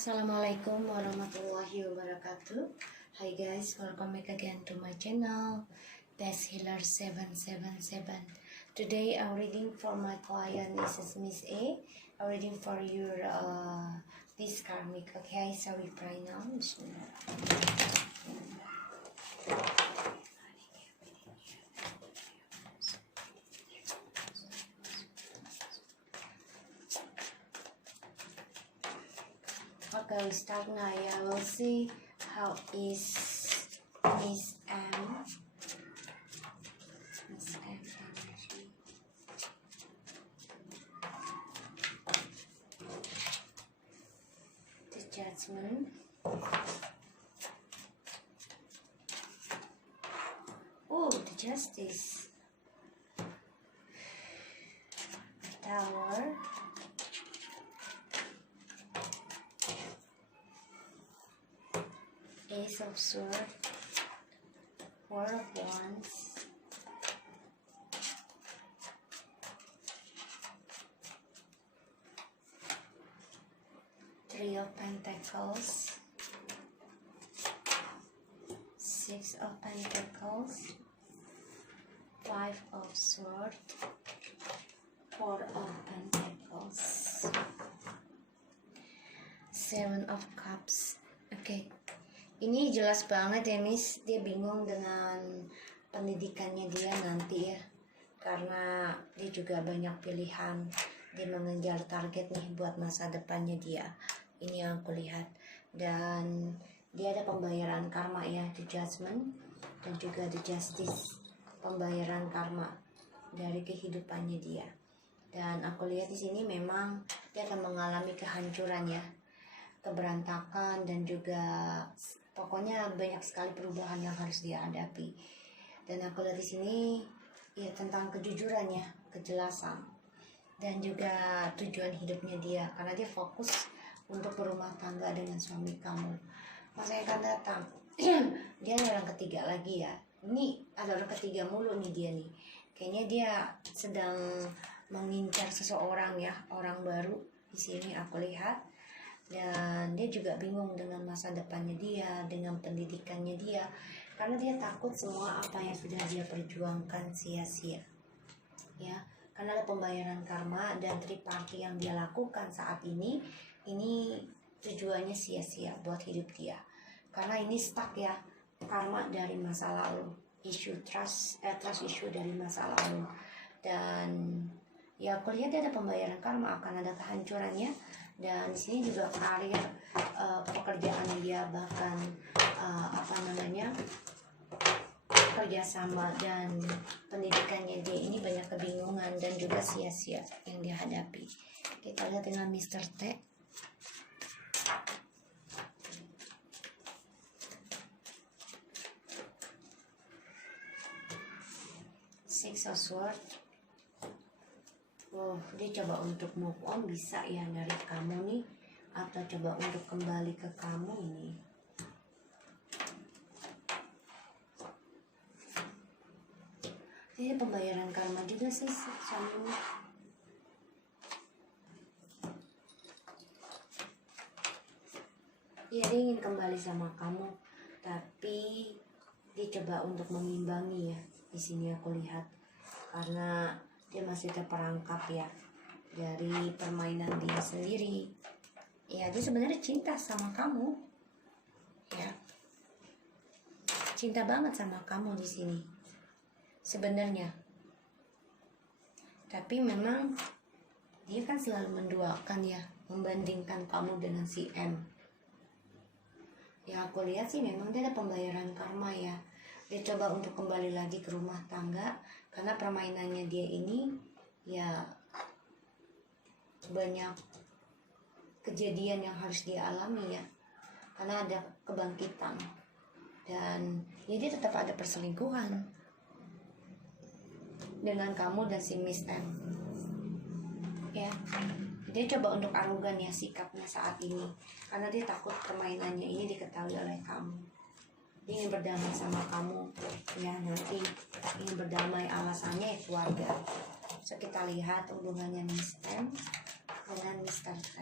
Assalamualaikum warahmatullahi wabarakatuh. Hi guys, welcome back again to my channel Best Healer 777. Today I'm reading for my client. This is Miss A. I'm reading for your this karmic. Okay, so we pray now. Okay, we start now. Yeah, we'll see how is Miss M. Miss M energy. The Judgment. Oh, the Justice. The Tower. Ace of Swords, Four of Wands, Three of Pentacles, Six of Pentacles, Five of Swords, Four of Pentacles, Seven of Cups. Oke. Ini jelas banget ya Miss, dia bingung dengan pendidikannya dia nanti ya. Karena dia juga banyak pilihan, dia mengejar target nih buat masa depannya dia. Ini yang aku lihat. Dan dia ada pembayaran karma ya, the Judgment dan juga the Justice. Pembayaran karma dari kehidupannya dia. Dan aku lihat di sini memang dia akan mengalami kehancuran ya, keberantakan dan juga pokoknya banyak sekali perubahan yang harus dia hadapi. Dan aku lihat di sini ya tentang kejujuran ya, kejelasan dan juga tujuan hidupnya dia, karena dia fokus untuk berumah tangga dengan suami kamu. Masa yang akan datang dia ada orang ketiga lagi ya. Ini ada orang ketiga mulu nih dia nih. Kayaknya dia sedang mengincar seseorang ya, orang baru di sini aku lihat. Dan dia juga bingung dengan masa depannya dia, dengan pendidikannya dia, karena dia takut semua apa yang sudah dia perjuangkan sia-sia ya, karena ada pembayaran karma dan triparty yang dia lakukan saat ini tujuannya sia-sia buat hidup dia, karena ini stuck ya, karma dari masa lalu, trust issue dari masa lalu. Dan ya aku lihat ada pembayaran karma, akan ada kehancurannya. Dan di sini juga karir, pekerjaannya dia, bahkan kerjasama dan pendidikannya dia ini banyak kebingungan dan juga sia-sia yang dihadapi. Kita lihat dengan Mr. T. Six of Swords. Oh, dia coba untuk move on, bisa ya dari kamu nih, atau coba untuk kembali ke kamu ini. Ini pembayaran karma juga sih suaminya. Ya, dia ingin kembali sama kamu, tapi dia coba untuk mengimbangi ya. Di sini aku lihat, karena dia masih terperangkap ya dari permainan dia sendiri. Ya, dia sebenarnya cinta sama kamu. Ya. Cinta banget sama kamu di sini. Sebenarnya. Tapi memang dia kan selalu menduakan ya, membandingkan kamu dengan si M. Ya, aku lihat sih memang dia ada pembayaran karma ya. Dia coba untuk kembali lagi ke rumah tangga, karena permainannya dia ini ya banyak kejadian yang harus dia alami ya, karena ada kebangkitan. Dan ya dia tetap ada perselingkuhan dengan kamu dan si Miss M ya. Dia coba untuk arogan ya sikapnya saat ini, karena dia takut permainannya ini diketahui oleh kamu. Dia ingin berdamai sama kamu ya, nanti ingin berdamai, alasannya ya keluarga. So kita lihat hubungannya Miss M dengan Mr. T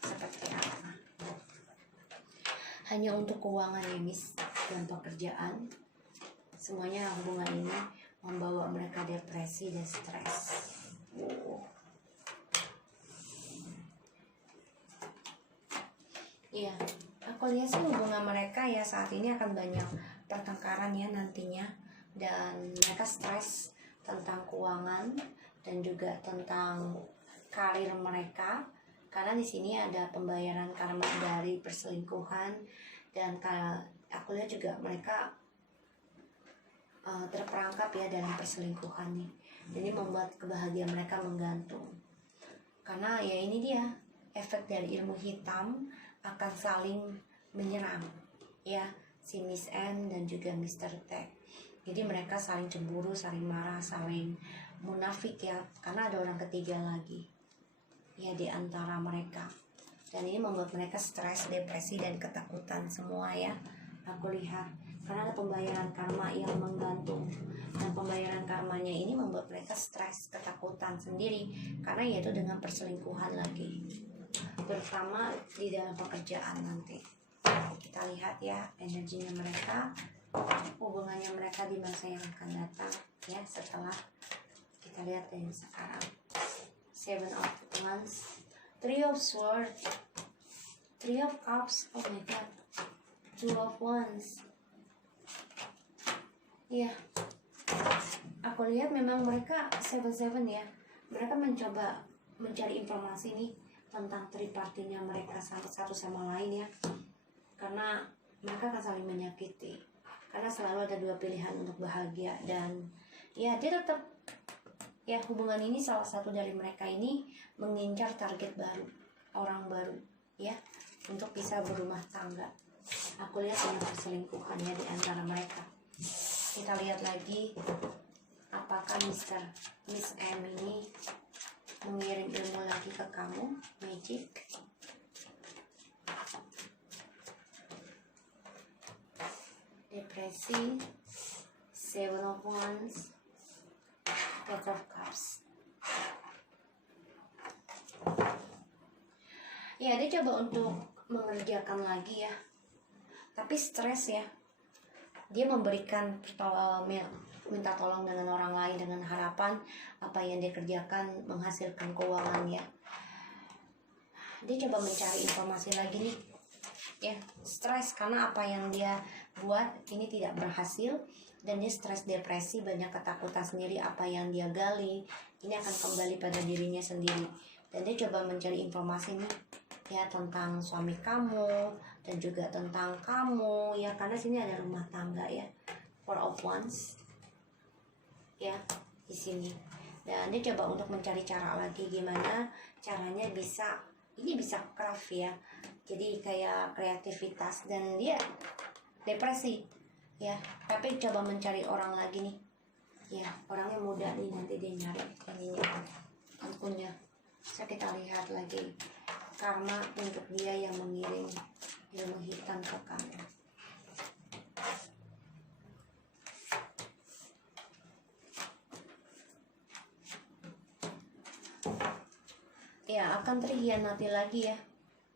seperti apa. hanya untuk keuangan ya Miss, dan pekerjaan. Semuanya hubungan ini membawa mereka depresi dan stres. Iya, aku lihat sih hubungan mereka ya saat ini akan banyak pertengkaran ya nantinya, dan mereka stres tentang keuangan dan juga tentang karir mereka, karena di sini ada pembayaran karma dari perselingkuhan, dan aku lihat juga mereka terperangkap ya dalam perselingkuhan nih. Jadi membuat kebahagiaan mereka menggantung, karena ya ini dia efek dari ilmu hitam akan saling menyerang ya, si Miss N dan juga Mr. T. Jadi mereka saling cemburu, saling marah, saling munafik ya, karena ada orang ketiga lagi ya di antara mereka, dan ini membuat mereka stres, depresi, dan ketakutan semua ya. Aku lihat karena ada pembayaran karma yang menggantung, dan pembayaran karmanya ini membuat mereka stres, ketakutan sendiri, karena yaitu dengan perselingkuhan lagi, terutama di dalam pekerjaan nanti. Kita lihat ya energinya mereka, hubungannya mereka di masa yang akan datang ya, setelah kita lihat yang sekarang. 7 of Wands, 3 of Swords, 3 of Cups, oh my god, 2 of Wands. Ya, aku lihat memang mereka 7-7 ya, mereka mencoba mencari informasi nih tentang tripartinya mereka satu sama lain ya, karena mereka akan saling menyakiti, karena selalu ada dua pilihan untuk bahagia, dan ya dia tetap ya, hubungan ini salah satu dari mereka ini mengincar target baru, orang baru ya, untuk bisa berumah tangga. Aku lihat banyak perselingkuhannya di antara mereka. Kita lihat lagi apakah Miss M ini mengirim ilmu lagi ke kamu, magic. Depresi, 7 of Wands, 8 of Cups. Ya, dia coba untuk mengerjakan lagi ya, tapi stres ya. Dia memberikan minta tolong dengan orang lain dengan harapan apa yang dia kerjakan menghasilkan keuangan ya. Dia coba mencari informasi lagi nih ya, stres karena apa yang dia buat ini tidak berhasil, dan dia stres, depresi, banyak ketakutan sendiri. Apa yang dia gali ini akan kembali pada dirinya sendiri, dan dia coba mencari informasi nih ya tentang suami kamu dan juga tentang kamu ya, karena sini ada rumah tangga ya, 4 of Wands ya di sini, dan dia coba untuk mencari cara lagi gimana caranya bisa craft ya, jadi kayak kreativitas, dan dia depresi ya, tapi coba mencari orang lagi nih ya, orangnya muda nih, nanti dia nyari ininya ampunnya. So kita lihat lagi karma untuk dia yang mengirim ilmu hitam ke kamu. Ya, akan terhianati lagi ya,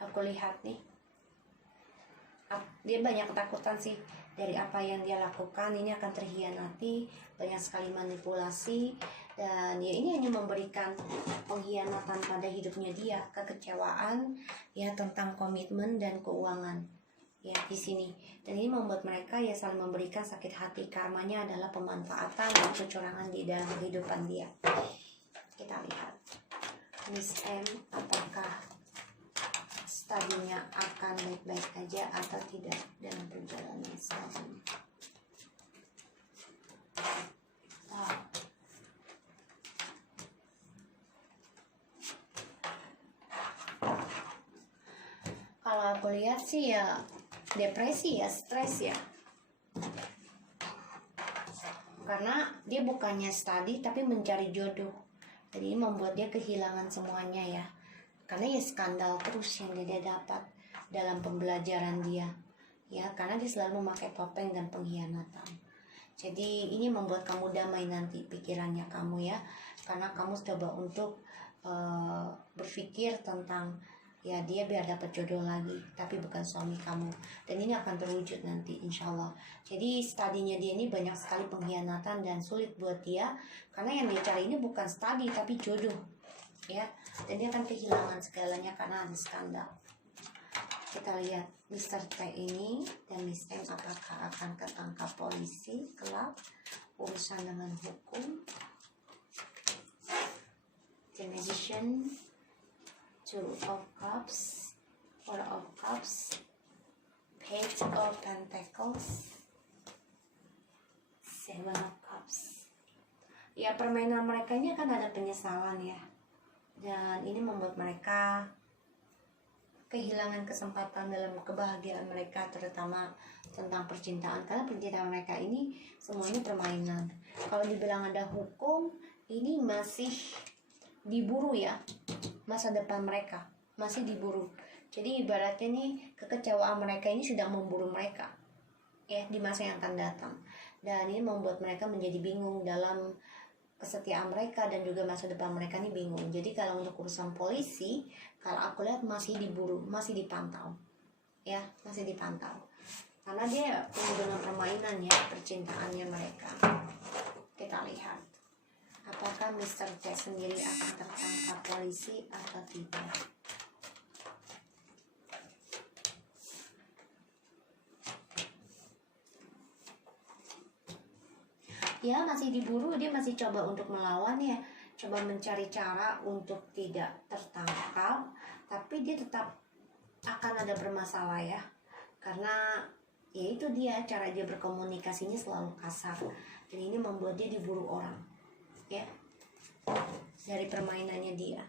aku lihat nih. Dia banyak ketakutan sih dari apa yang dia lakukan, ini akan terhianati, banyak sekali manipulasi, dan ya ini hanya memberikan pengkhianatan pada hidupnya dia, kekecewaan ya tentang komitmen dan keuangan ya di sini, dan ini membuat mereka ya saling memberikan sakit hati. Karmanya adalah pemanfaatan dan kecurangan di dalam kehidupan dia. Kita lihat Miss M, apakah studinya akan baik-baik aja atau tidak dalam perjalanan selanjutnya. Kalau aku lihat sih ya depresi ya, stres ya, karena dia bukannya study tapi mencari jodoh, jadi ini membuat dia kehilangan semuanya ya, karena ya skandal terus yang dia dapat dalam pembelajaran dia ya, karena dia selalu memakai topeng dan pengkhianatan. Jadi ini membuat kamu damai nanti pikirannya kamu ya, karena kamu coba untuk berpikir tentang ya dia biar dapat jodoh lagi, tapi bukan suami kamu. Dan ini akan terwujud nanti insya Allah. Jadi studinya dia ini banyak sekali pengkhianatan dan sulit buat dia, karena yang dia cari ini bukan studi tapi jodoh, ya. Dan dia akan kehilangan segalanya karena ada skandal. Kita lihat Mr. T ini dan Miss M apakah akan ketangkap polisi kelak urusan dengan hukum. The Magician, Two of Cups, Four of Cups, Page of Pentacles, Seven of Cups. Ya, permainan mereka ini akan ada penyesalan ya, dan ini membuat mereka kehilangan kesempatan dalam kebahagiaan mereka, terutama tentang percintaan, karena percintaan mereka ini semuanya permainan. Kalau dibilang ada hukum, ini masih diburu ya, masa depan mereka masih diburu. Jadi ibaratnya nih, kekecewaan mereka ini sedang memburu mereka ya di masa yang akan datang, dan ini membuat mereka menjadi bingung dalam kesetiaan mereka, dan juga masa depan mereka ini bingung. Jadi kalau untuk urusan polisi, kalau aku lihat masih diburu, masih dipantau ya, masih dipantau, karena dia penuh dengan permainan ya, percintaannya mereka. Kita lihat apakah Mr. T sendiri akan tertangkap polisi atau tidak. Ya, masih diburu, dia masih coba untuk melawan ya, coba mencari cara untuk tidak tertangkap, tapi dia tetap akan ada bermasalah ya, karena ya itu dia, cara dia berkomunikasinya selalu kasar, dan ini membuat dia diburu orang ya, dari permainannya dia.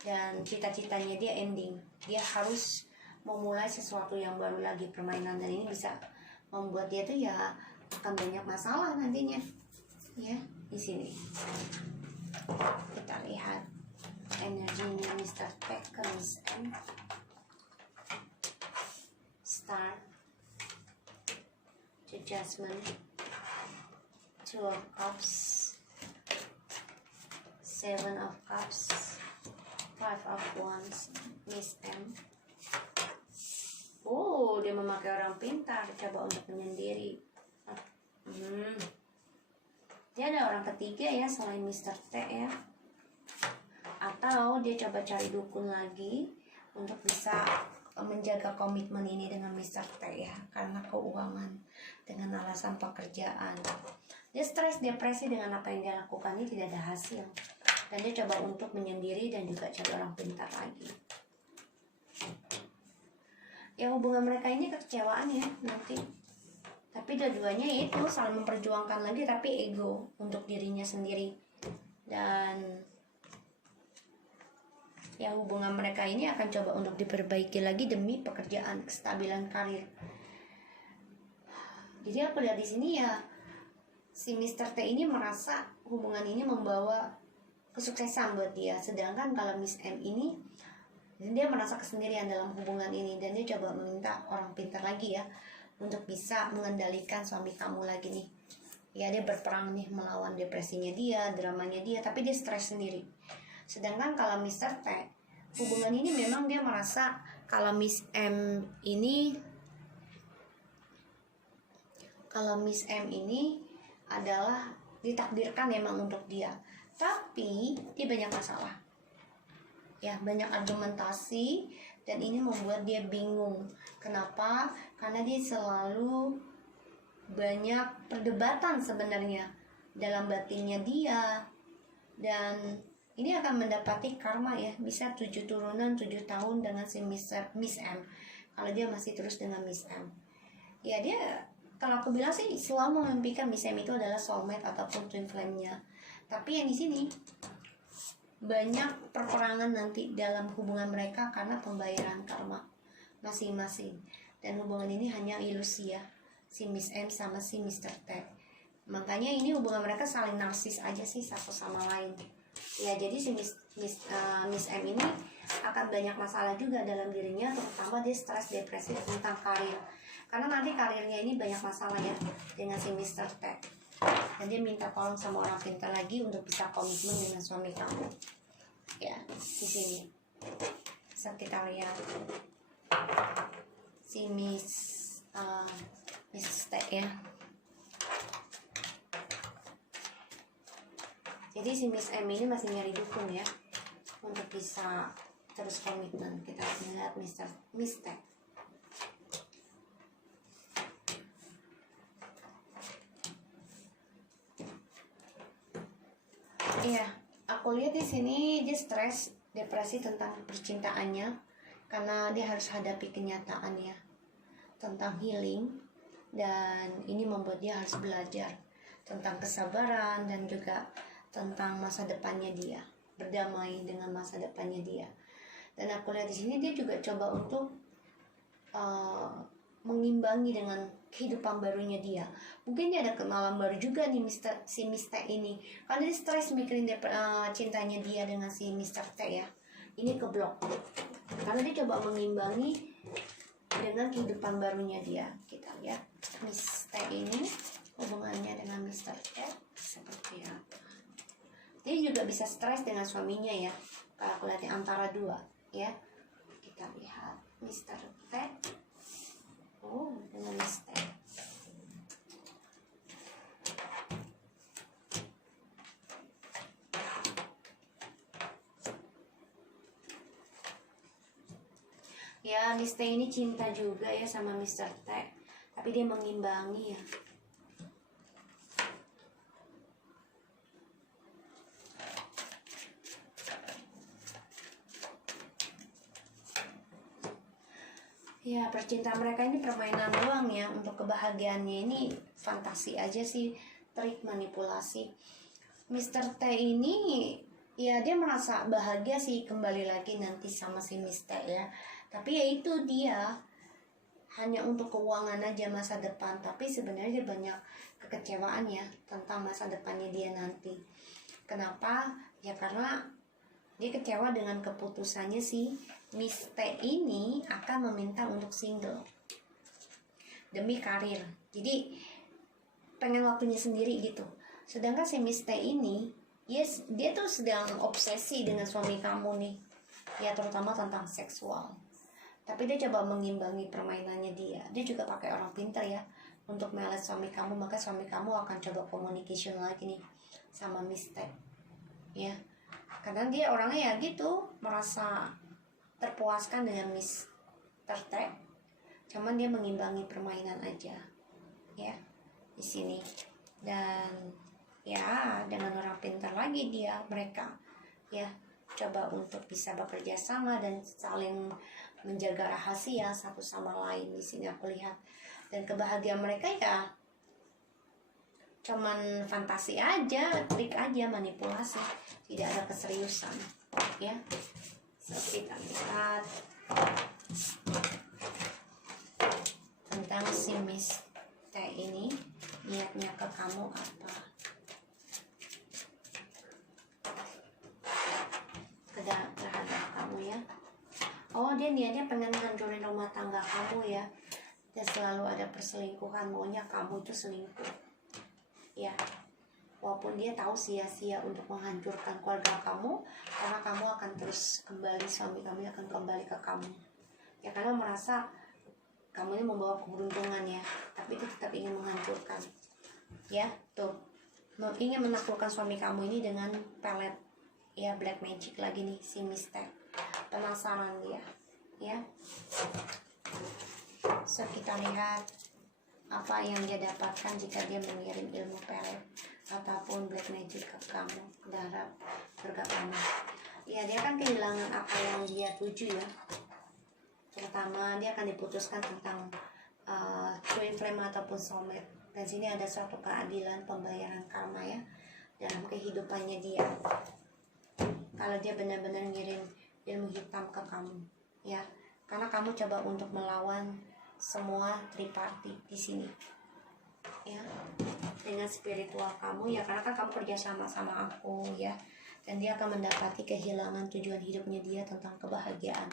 Dan cita-citanya dia ending, dia harus memulai sesuatu yang baru lagi, permainan, dan ini bisa membuat dia tuh ya akan banyak masalah nantinya ya. Di sini kita lihat energinya Mr. T ke Miss M. Star, The Judgment, Two of Cups, Seven of Cups, Five of Wands, Miss M. Oh, dia memakai orang pintar, coba untuk menyendiri. Dia ada orang ketiga ya selain Mr. T ya, atau dia coba cari dukun lagi untuk bisa menjaga komitmen ini dengan Mr. T ya, karena keuangan, dengan alasan pekerjaan. Dia stres, depresi dengan apa yang dia lakukan ini tidak ada hasil, dan dia coba untuk menyendiri dan juga cari orang pintar lagi. Ya, hubungan mereka ini kekecewaan ya nanti, tapi dua-duanya itu saling memperjuangkan lagi, tapi ego untuk dirinya sendiri. Dan ya, hubungan mereka ini akan coba untuk diperbaiki lagi demi pekerjaan, kestabilan karir. Jadi aku lihat di sini ya, si Mr. T ini merasa hubungan ini membawa kesuksesan buat dia, sedangkan kalau Miss M ini dia merasa kesendirian dalam hubungan ini, dan dia coba meminta orang pintar lagi ya untuk bisa mengendalikan suami kamu lagi nih. Ya, dia berperang nih melawan depresinya dia, dramanya dia, tapi dia stres sendiri. Sedangkan kalau Mr. T, hubungan ini memang dia merasa kalau Miss M ini adalah ditakdirkan memang untuk dia, tapi dia banyak masalah ya, banyak argumentasi, dan ini membuat dia bingung. Kenapa? Karena dia selalu banyak perdebatan sebenarnya dalam batinnya dia, dan ini akan mendapati karma ya, bisa 7 turunan 7 tahun dengan si Miss M, kalau dia masih terus dengan Miss M. Ya, dia kalau aku bilang sih selalu memimpikan Miss M itu adalah soulmate ataupun twin flame-nya, tapi yang di sini banyak perperangan nanti dalam hubungan mereka karena pembayaran karma masing-masing, dan hubungan ini hanya ilusi ya, si Miss M sama si Mr. T. Makanya ini hubungan mereka saling narsis aja sih satu sama lain ya. Jadi si Miss M ini akan banyak masalah juga dalam dirinya, terutama dia stres, depresi tentang karir, karena nanti karirnya ini banyak masalah ya dengan si Mr. T. Dan dia minta tolong sama orang pintar lagi untuk bisa komitmen dengan suami kamu ya. Di sini So kita lihat si Miss T ya. Jadi si Miss M ini masih nyari dukun ya untuk bisa terus komitmen. Kita lihat Miss T. Iya, aku lihat di sini dia stres, depresi tentang percintaannya karena dia harus hadapi kenyataannya tentang healing, dan ini membuat dia harus belajar tentang kesabaran dan juga tentang masa depannya dia, berdamai dengan masa depannya dia. Dan aku lihat di sini dia juga coba untuk mengimbangi dengan kehidupan barunya dia. Mungkin dia ada kenalan baru juga nih si Mr. ini, karena dia stres mikirin cintanya dia dengan si Mr. T ya. Ini keblok karena dia coba mengimbangi dengan kehidupan barunya dia. Kita lihat Mr. ini hubungannya dengan Mr. T seperti apa. Dia juga bisa stres dengan suaminya ya, kalau aku lihat antara dua ya. Kita lihat Mr. T dengan Miss T. Ya, Miss T ini cinta juga ya sama Mr. T, tapi dia mengimbangi ya. Ya, percintaan mereka ini permainan doang ya. Untuk kebahagiaannya ini fantasi aja sih, trik manipulasi. Mr. T ini ya dia merasa bahagia sih kembali lagi nanti sama si Miss T ya. Tapi ya itu dia hanya untuk keuangan aja masa depan, tapi sebenarnya dia banyak kekecewaan ya tentang masa depannya dia nanti. Kenapa? Ya karena dia kecewa dengan keputusannya si Miss T ini akan meminta untuk single demi karir. Jadi pengen waktunya sendiri gitu. Sedangkan si Miss T ini dia tuh sedang obsesi dengan suami kamu nih ya, terutama tentang seksual. Tapi dia coba mengimbangi permainannya dia. Dia juga pakai orang pintar ya untuk melet suami kamu, maka suami kamu akan coba communication lagi nih sama Miss T ya. Karena dia orangnya ya gitu, merasa terpuaskan dengan Mr. T, cuman dia mengimbangi permainan aja ya di sini. Dan ya dengan orang pintar lagi mereka ya coba untuk bisa bekerja sama dan saling menjaga rahasia satu sama lain. Di sini aku lihat, dan kebahagiaan mereka ya cuman fantasi aja, trik aja, manipulasi, tidak ada keseriusan ya. So, kita lihat tentang si Miss T ini, niatnya ke kamu apa. Terhadap kamu ya. Oh, dia niatnya pengen hancurin rumah tangga kamu ya. Dan selalu ada perselingkuhan, maunya kamu itu selingkuh ya. Walaupun dia tahu sia-sia untuk menghancurkan keluarga kamu, karena kamu akan terus kembali, suami kamu akan kembali ke kamu ya, karena merasa kamu ini membawa keberuntungan ya, tapi itu tetap ingin menghancurkan ya. Tuh, ingin menaklukkan suami kamu ini dengan pelet ya, black magic lagi nih si Miss T. Penasaran dia ya. So, kita lihat apa yang dia dapatkan jika dia mengirim ilmu pelet ataupun black magic ke kamu, ke dalam keluarga kamu ya. Dia akan kehilangan apa yang dia tuju ya, terutama dia akan diputuskan tentang twin flame ataupun soulmate. Dan sini ada suatu keadilan, pembayaran karma ya dalam kehidupannya dia, kalau dia benar-benar ngirim ilmu hitam ke kamu ya, karena kamu coba untuk melawan semua triparty di sini ya dengan spiritual kamu ya, karena kan kamu kerja sama aku ya. Dan dia akan mendapati kehilangan tujuan hidupnya dia tentang kebahagiaan,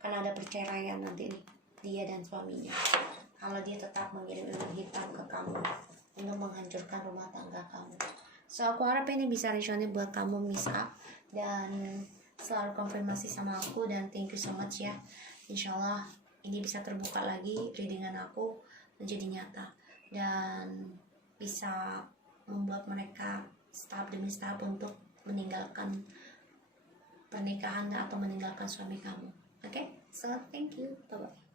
karena ada perceraian nanti nih dia dan suaminya kalau dia tetap mengirim ilmu hitam ke kamu untuk menghancurkan rumah tangga kamu. So, aku harap ini bisa resonate buat kamu Miss A, dan selalu konfirmasi sama aku, dan thank you so much ya. Insyaallah ini bisa terbuka lagi, readingan aku menjadi nyata dan bisa membuat mereka tahap demi tahap untuk meninggalkan pernikahan atau meninggalkan suami kamu. Oke, so thank you, bye bye.